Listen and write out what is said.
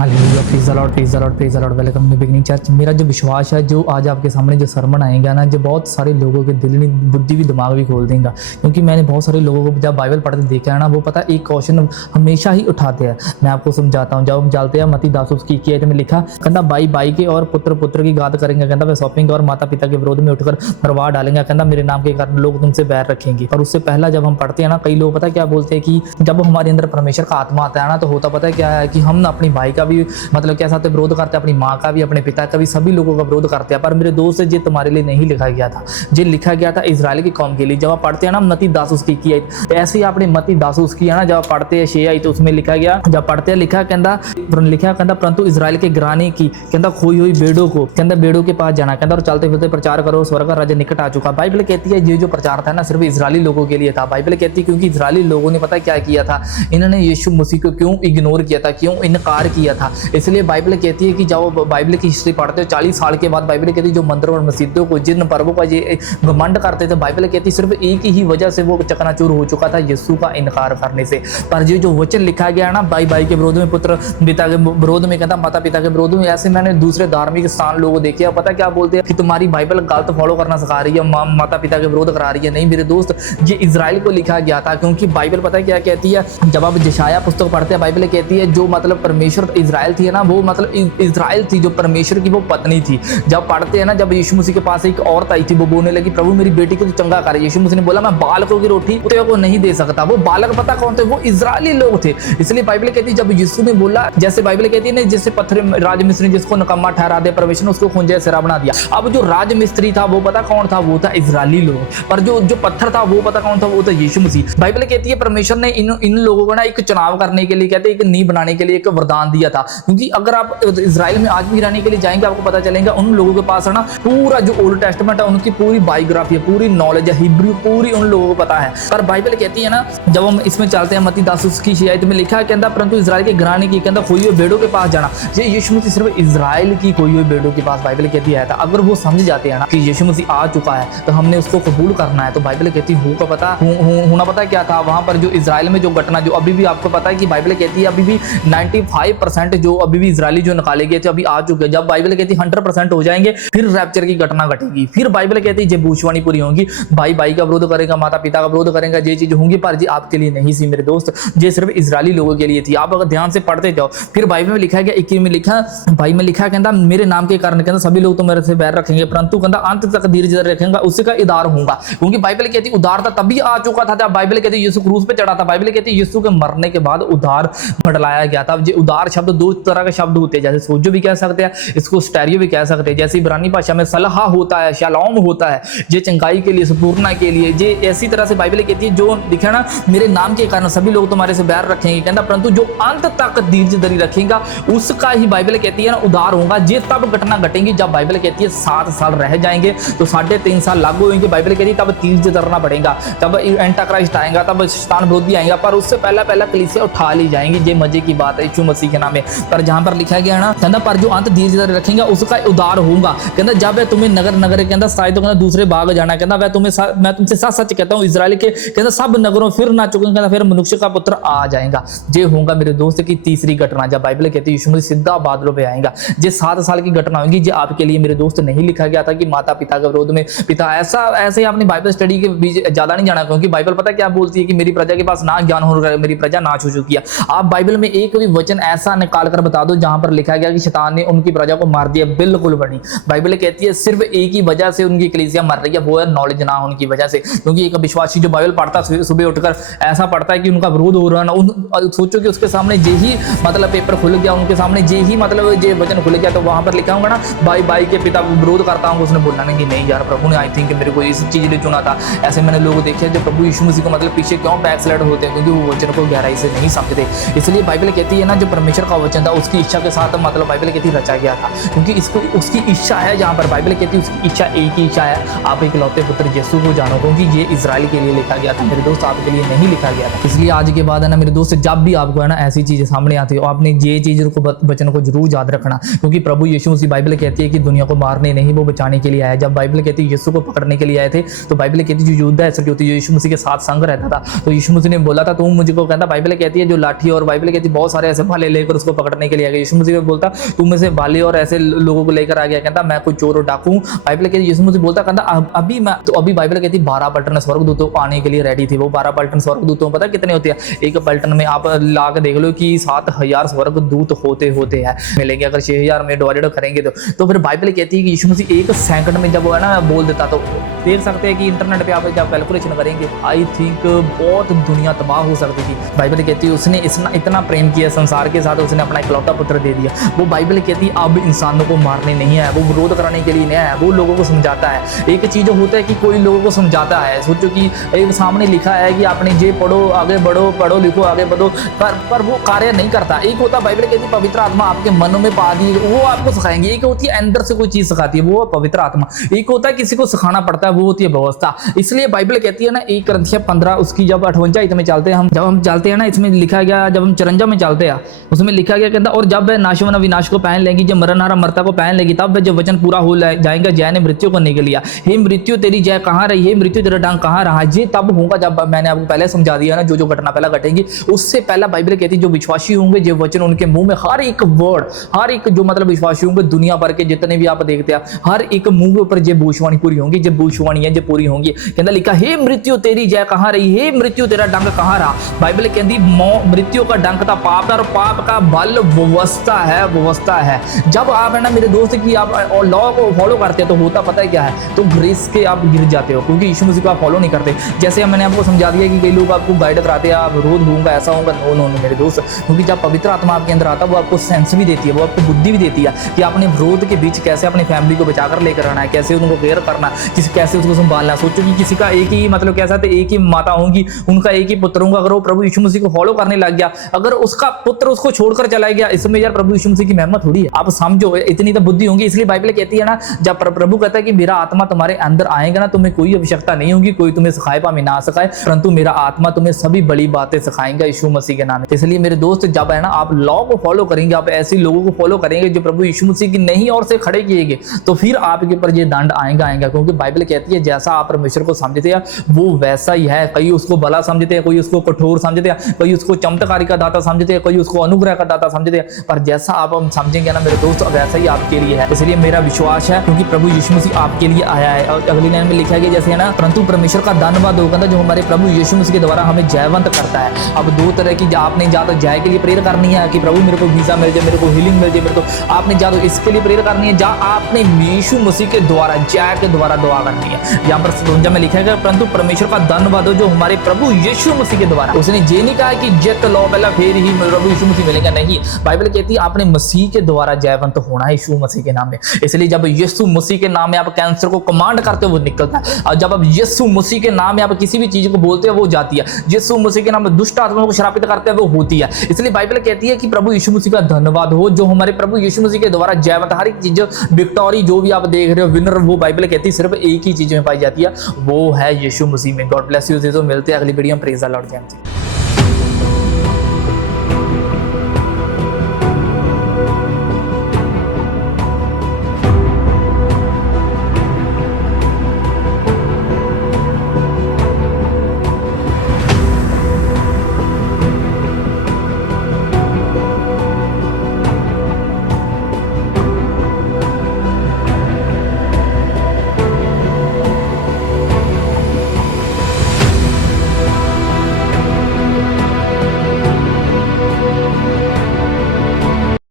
Hallelujah, praise the lord, praise the lord, praise the lord. Welcome to beginning church. मेरा जो विश्वास है, जो आज आपके सामने जो सरमन आएगा ना, जो बहुत सारे लोगों के दिल में बुद्धि भी दिमाग भी खोल देगा। क्योंकि मैंने बहुत सारे लोगों को जब बाइबल पढ़ते देखा है ना, वो पता एक क्वेश्चन हमेशा ही उठाते हैं। मैं आपको समझाता हूँ। जब हम जाते हैं मत्ती 10 उसकी 21 में लिखा, कहता भाई भाई के और पुत्र पुत्र की गाद करेंगे, कहता वे सौंपेंगे और माता पिता के विरोध में उठकर मरवा डालेंगे, कहता मेरे नाम के कारण लोग तुमसे बैर रखेंगे। और उससे पहला जब हम पढ़ते हैं ना, कई लोग पता क्या बोलते हैं कि जब हमारे अंदर परमेश्वर का आत्मा आता है ना, तो होता पता है क्या है कि हम अपनी भाई का भी मतलब कैसा तो विरोध करते हैं, अपनी माँ का भी, अपने पिता का भी, सभी लोगों का विरोध करते हैं। पर मेरे दोस्त, ये तुम्हारे लिए नहीं लिखा गया था, ये लिखा गया था इजराइल की कौम के लिए। जब आप पढ़ते हैं ना मत्ती 10 उसकी 21, तो ऐसे ही आपने मत्ती 10 उसकी है ना, जब पढ़ते हैं 6 आई तो उसमें लिखा गया, जब पढ़ते हैं लिखा कहता परंतु इजराइल के घराने की कहता खोई हुई बेड़ों को कहता बेड़ों के पास जाना, कहता और चलते फिरते प्रचार करो स्वर्ग का राज्य निकट आ चुका। बाइबल कहती है ये जो प्रचार था ना, सिर्फ इजरायली लोगों के लिए था। बाइबल कहती है क्योंकि इजरायली लोगों ने पता क्या किया था, इन्होंने यीशु मसीह को क्यों इग्नोर किया था, क्यों इनकार किया था। इसलिए बाइबल कहती है कि जब बाइबल की हिस्ट्री पढ़ते हो 40 साल के बाद, बाइबल कहती है जो मंदिरों और मस्जिदों को, जिन पर्वों का ये घमंड करते थे, बाइबल कहती है सिर्फ एक ही वजह से वो चकनाचूर हो चुका था, यीशु का इनकार करने से। पर ये जो वचन लिखा गया ना, भाई भाई के विरोध में, पुत्र पिता के विरोध में, कहता माता पिता के विरोध में, ऐसे मैंने दूसरे धार्मिक स्थान लोगों देखे हैं, पता क्या बोलते हैं कि तुम्हारी बाइबल गलत फॉलो करना सिखा रही है, माता पिता के विरोध करा रही है। नहीं मेरे दोस्त, ये इजराइल को लिखा गया था। क्योंकि बाइबल पता है क्या कहती है, जब आप यशायाह पुस्तक पढ़ते हैं, बाइबल कहती है जो मतलब परमेश्वर इजराइल थी ना, वो मतलब इजराइल थी जो परमेश्वर की वो पत्नी थी। जब पढ़ते हैं ना, जब यीशु मसीह के पास एक औरत आई थी, वो बोलने लगी प्रभु मेरी बेटी को तो चंगा कर। यीशु मसीह ने बोला मैं बालकों की रोटी कुत्ते को नहीं दे सकता। वो बालक पता कौन थे, वो इजरायली लोग थे। इसलिए बाइबल कहती है जब यीशु ने बोला, जैसे बाइबल कहती है ना, जैसे पत्थर राजमिस्त्री जिसको नकम्मा ठहरा दे, परमेश्वर ने उसको खूंजे सिरा बना दिया। अब जो राजमिस्त्री था वो पता कौन था, वो था इजरायली लोग। पर जो पत्थर था वो पता कौन था, वो था यीशु मसीह। बाइबल कहती है परमेश्वर ने इन लोगों को ना एक चुनाव करने के लिए, कहते हैं एक नींव बनाने के लिए एक वरदान दिया था। क्योंकि अगर आप इजराइल में आज भी रहने के लिए जाएंगे, आपको पता चलेगा उन लोगों के पास है ना पूरा जो ओल्ड टेस्टामेंट है, उनकी पूरी बायोग्राफी है, पूरी नॉलेज है, हिब्रू पूरी उन लोगों को पता है। पर बाइबल कहती है ना, जब हम इसमें चलते हैं मत्ती 10 उसकी 6 आयत में लिखा है, कहता परंतु इजराइल के घराने की कहता खोई हुई भेड़ों के पास जाना। ये यीशु मसीह सिर्फ इजराइल की खोई हुई भेड़ों के पास बाइबल कहती है था। अगर वो समझ जाते हैं ना कि यीशु मसीह आ चुका है, तो हमने उसको कबूल करना है। तो बाइबल कहती होना पता क्या था वहां पर, जो इजराइल में जो घटना, जो अभी भी आपको पता है कि बाइबल कहती है अभी भी 95% जो अभी भी इजरायली जो निकाले गए थे अभी आ चुके हैं। जब बाइबल कहती है 100% हो जाएंगे, फिर रैप्चर की घटना घटेगी। फिर बाइबल कहती है जब भविष्यवाणी पूरी होगी, भाई भाई का विरोध करेगा, माता पिता का विरोध करेगा, ये चीज होंगी। पर जी आपके लिए नहीं थी मेरे दोस्त, ये सिर्फ इजरायली लोगों के लिए थी। आप अगर ध्यान से पढ़ते जाओ, फिर बाइबल में लिखा गया 21 में लिखा, भाई में लिखा कहता मेरे नाम के कारण कहता सभी लोग तो मेरे से बैर रखेंगे, परंतु कहता अंत तक धीरज रखेंगे, उसी का उद्धार होगा। क्योंकि बाइबल कहती उद्धार तभी आ चुका था जब बाइबल कहती यीशु क्रूस पे चढ़ा था। बाइबल कहती यीशु के मरने के बाद उद्धार बढ़लाया गया था। ये उद्धार शब्द दो तरह के शब्द होते हैं, जैसे सोजो भी कह सकते हैं, इसको स्टेरियो भी कह सकते हैं। जैसे इब्रानी भाषा में सलाह होता है, शालोम होता है, ये चंगाई के लिए, संपूर्णता के लिए। ये ऐसी तरह से बाइबल कहती है जो लिखा ना, मेरे नाम के कारण सभी लोग तुम्हारे से बैर रखेंगे, कहता परंतु जो अंत तक धीरज धरी रखेगा उसका ही बाइबल कहती है ना उद्धार होगा। ये तब घटना घटेंगी जब बाइबल कहती है 7 साल रह जाएंगे तो 3.5 साल लागू होंगे। बाइबल कहती है तब धीरज धरना पड़ेगा, तब एंटा क्राइस्ट आएगा, तब शैतान विरोधी आएगा। पर उससे पहला कलीसिया उठा ली जाएंगी। ये मजे की बात है यीशु मसीह के नाम में। पर जहां पर लिखा गया ना, कहता पर जो अंत धीरज धरी रखेगा उसका उद्धार होगा। कहता जब वह तुम्हें नगर नगर कहता शायद तो कहता दूसरे भाग जाना, कहता मैं तुमसे सच सच कहता हूँ इजराइल के कहता सब नगरों फिर ना चुकेंगे, कहता फिर मनुष्य का पुत्र आ जाएगा। ये होगा मेरे दोस्त की तीसरी घटना, जब बाइबल कहती है यीशु मसीह सीधा बादलों पे आएगा। ये 7 साल की घटना होगी। ये आपके लिए मेरे दोस्त नहीं लिखा गया था कि माता पिता के विरोध में पिता ऐसे आपने बाइबल स्टडी के बीच ज्यादा नहीं जाना। क्योंकि बाइबल पता क्या बोलती है कि मेरी प्रजा के पास ना ज्ञान हो रहा है, मेरी प्रजा नाश हो चुकी है। आप बाइबल में एक भी वचन ऐसा निकाल कर बता दो जहां पर लिखा गया कि शैतान ने उनकी प्रजा को मार दिया, बिल्कुल बनी। बाइबल कहती है सिर्फ एक ही वजह से उनकी कलीसिया मर रही है, वो है नॉलेज ना होने की वजह से। क्योंकि एक विश्वासी जो बाइबल पढ़ता सुबह उठकर ऐसा पढ़ता है कि उनका विरोध हो रहा है ना, सोचो कि उसके सामने यही मतलब पेपर खुल गया, उनके सामने यही मतलब ये वचन खुल गया, तो वहां पर लिखा होगा ना भाई भाई के पिता विरोध करता हूँ, उसने बोलना नहीं कि नहीं यार प्रभु ने आई थिंक मेरे को इस चीज लिए चुना था। ऐसे मैंने लोग देखे जो प्रभु यीशु मसीह को मतलब पीछे क्यों बैकस्लाइड होते हैं, क्योंकि वो वचन को गहराई से नहीं समझते। इसलिए बाइबल कहती है ना जो परमेश्वर का वचन था उसकी इच्छा के साथ मतलब बाइबल कहती रचा गया था। क्योंकि इसको उसकी इच्छा है, जहां पर बाइबल कहती है उसकी इच्छा एक ही इच्छा है, आप एक लौते पुत्र यीशु को जानो। क्योंकि ये इजराइल के लिए लिखा गया था मेरे दोस्त, आपके लिए नहीं लिखा गया था। इसलिए आज के बाद है ना मेरे दोस्त, जब भी आपको है ना ऐसी चीजें सामने आती हो, आपने ये चीज को वचन को जरूर याद रखना। क्योंकि प्रभु यीशु मसीह बाइबल कहती है कि दुनिया को मारने नहीं, वो बचाने के लिए आया। जब बाइबल कहती है यीशु को पकड़ने के लिए आए थे, तो बाइबल कहती है जो योद्धा इसकरियोती जो यीशु मसीह के साथ संग रहता था, तो यीशु मसीह ने बोला था तुम मुझको कहता, बाइबल कहती है जो लाठी और बाइबल कहती है बहुत सारे ऐसे भाले लेकर उसको उसको पकड़ने के लिए आ गया। यीशु मसीह बोलता तू में से बाले और ऐसे लोगों को लेकर आ गया, कहता मैं कोई चोर और डाकू हूं। बाइबल कहती है यीशु मसीह बोलता कहता अभी मैं तो अभी बाइबल कहती 12 पलटन स्वर्गदूतों को आने के लिए रेडी थे। वो 12 पलटन स्वर्गदूतों पता कितने होते हैं? एक पलटन में आप ला के देख लो कि 7000 स्वर्गदूत होते हैं मिलेंगे। अगर 6000 में डिवाइडेड करेंगे तो फिर बाइबल कहती है कि यीशु मसीह एक सेकंड में जब वो है ना बोल देता, तो देख सकते हैं कि इंटरनेट पे आप जब कैलकुलेशन करेंगे आई थिंक बहुत दुनिया तबाह हो सकती थी। बाइबल कहती है उसने इतना प्रेम किया संसार के साथ, उसने अपना इकलौता पुत्र दे दिया। वो बाइबल कहती है अब इंसानों को मारने नहीं है, वो विरोध कराने के लिए नहीं है, वो लोगों को समझाता है। एक चीज होता है कि कोई लोगों को समझाता है, सोचो कि एक सामने लिखा है कि आपने ये पढ़ो आगे बढ़ो, पढ़ो लिखो आगे बढ़ो, पर वो कार्य नहीं करता। एक होता बाइबल कहती है पवित्र आत्मा आपके मन में पा दी, वो आपको सिखाएंगे। एक होती है अंदर से कोई चीज सिखाती है, वो पवित्र आत्मा। एक होता है किसी को सिखाना पड़ता है, वो होती है व्यवस्था। इसलिए बाइबल कहती है ना 1 कुरिन्थियों 15 उसकी जब 58 में चलते हैं जब हम चलते हैं ना, इसमें लिखा गया, जब हम 54 में चलते हैं उसमें लिखा गया कहता और जब वह नाशवान विनाश को पहन लेंगी, जब मरणहारा मरता को पहन लेगी, तब वह जब वचन पूरा हो जाएगा जय ने मृत्यु को निगल लिया। हे मृत्यु तेरी जय कहाँ रही, हे मृत्यु तेरा डंक कहाँ रहा। ये तब होगा जब मैंने आपको पहले समझा दिया ना, जो घटना पहला घटेगी उससे पहला बाइबल कहती है जो विश्वासी होंगे, जो वचन उनके मुंह में हर एक वर्ड, हर एक जो मतलब विश्वासी होंगे दुनिया भर के जितने भी आप देखते हैं, हर एक मुंह के ऊपर ये भविष्यवाणी पूरी होंगी, जो भविष्यवाणी है जो पूरी होंगी। कहता लिखा हे मृत्यु तेरी जय कहाँ रही, हे मृत्यु तेरा डंक कहाँ रहा। बाइबल कहती मृत्यु का डंक था पाप, और पाप का बल व्यवस्था है, व्यवस्था है। जब आप है ना मेरे दोस्त की आप लॉ को फॉलो करते हैं तो होता पता है क्या है, तो ग्रेस के आप गिर जाते हो, क्योंकि यीशु मसीह को आप फॉलो नहीं करते। जैसे मैंने आपको समझा दिया कि कई लोग आपको गाइड कराते हैं, आप विरोध होगा ऐसा होगा, नो नो मेरे दोस्त, क्योंकि जब पवित्र आत्मा आपके अंदर आता है वो आपको सेंस भी देती है, वो आपको बुद्धि भी देती है कि आपने विरोध के बीच कैसे अपनी फैमिली को बचाकर लेकर आना है, कैसे उनको केयर करना, कैसे उसको संभालना। सोचो कि किसी का एक ही मतलब कैसा था, एक ही माता होंगी, उनका एक ही पुत्र होगा, अगर वो प्रभु यीशु मसीह को फॉलो करने लग गया, अगर उसका पुत्र उसको छोड़कर चला गया, इसमें यार प्रभु यीशु मसीह की मेहनत थोड़ी है। आप समझो इतनी तो बुद्धि होगी। इसलिए बाइबल कहती है ना जब प्रभु कहता है कि मेरा आत्मा तुम्हारे अंदर आएगा ना, तुम्हें कोई आवश्यकता नहीं होगी, कोई तुम्हें सिखाए पावे ना सिखाए, परंतु मेरा आत्मा तुम्हें सभी बड़ी बातें सिखाएंगा यीशु मसीह के नाम में। इसलिए मेरे दोस्त जब है ना आप लॉ को फॉलो करेंगे, आप ऐसे लोगों को फॉलो करेंगे जो प्रभु यीशु मसीह की नहीं और से खड़े किएगे, तो फिर आपके ऊपर ये दंड आएगा। क्योंकि बाइबल कहती है जैसा आप परमेश्वर को समझते हैं वो वैसा ही है। कई उसको भला समझते हैं, कोई उसको कठोर समझते हैं, कोई उसको चमत्कारी का दाता समझते हैं, कोई उसको अनुग्रह का दाता समझते हैं, पर जैसा आप हम समझेंगे ना मेरे दोस्त वैसा ही आपके लिए है। इसलिए मेरा विश्वास है क्योंकि प्रभु यीशु मसीह आपके लिए आया है। और अगली लाइन में लिखा गया जैसे है ना, परंतु परमेश्वर का धन्यवाद होगा जो हमारे प्रभु यीशु मसीह के द्वारा हमें जयवंत करता है। अब दो तरह की आपने या तो जय के लिए प्रेयर करनी है कि प्रभु मेरे को वीजा मिल जाए, मेरे को हीलिंग मिल जाए, मेरे को आपने या तो इसके लिए प्रेयर करनी है, या आपने यीशु मसीह के द्वारा जय के द्वारा दुआ करनी है। यहाँ पर 57 में लिखा गया परंतु परमेश्वर का धन्यवाद हो जो हमारे प्रभु यीशु मसीह के द्वारा। उसने ये नहीं कहा कि जित लो पहला फिर ही प्रभु यीशु मसीह मिलेगा, नहीं। बाइबल कहती है आपने मसीह के द्वारा जयवंत होना है यीशु मसीह के नाम में। इसलिए जब यीशु मसीह के नाम में आप कैंसर को कमांड करते हो वो निकलता है, और जब आप यीशु मसीह के नाम में आप किसी भी चीज को बोलते हो वो जाती है। यीशु मसीह के नाम में दुष्ट आत्माओं को श्रापित करते हैं वो होती है। इसलिए बाइबल कहती है कि प्रभु यीशु मसीह का धन्यवाद हो जो हमारे प्रभु यीशु मसीह के द्वारा जयवंत। हर एक चीज विक्टोरी जो भी आप देख रहे हो विनर, वो बाइबल कहती है सिर्फ एक ही चीज में पाई जाती है, वो है यीशु मसीह में। God bless you. मिलते हैं अगली वीडियो में। Praise the Lord.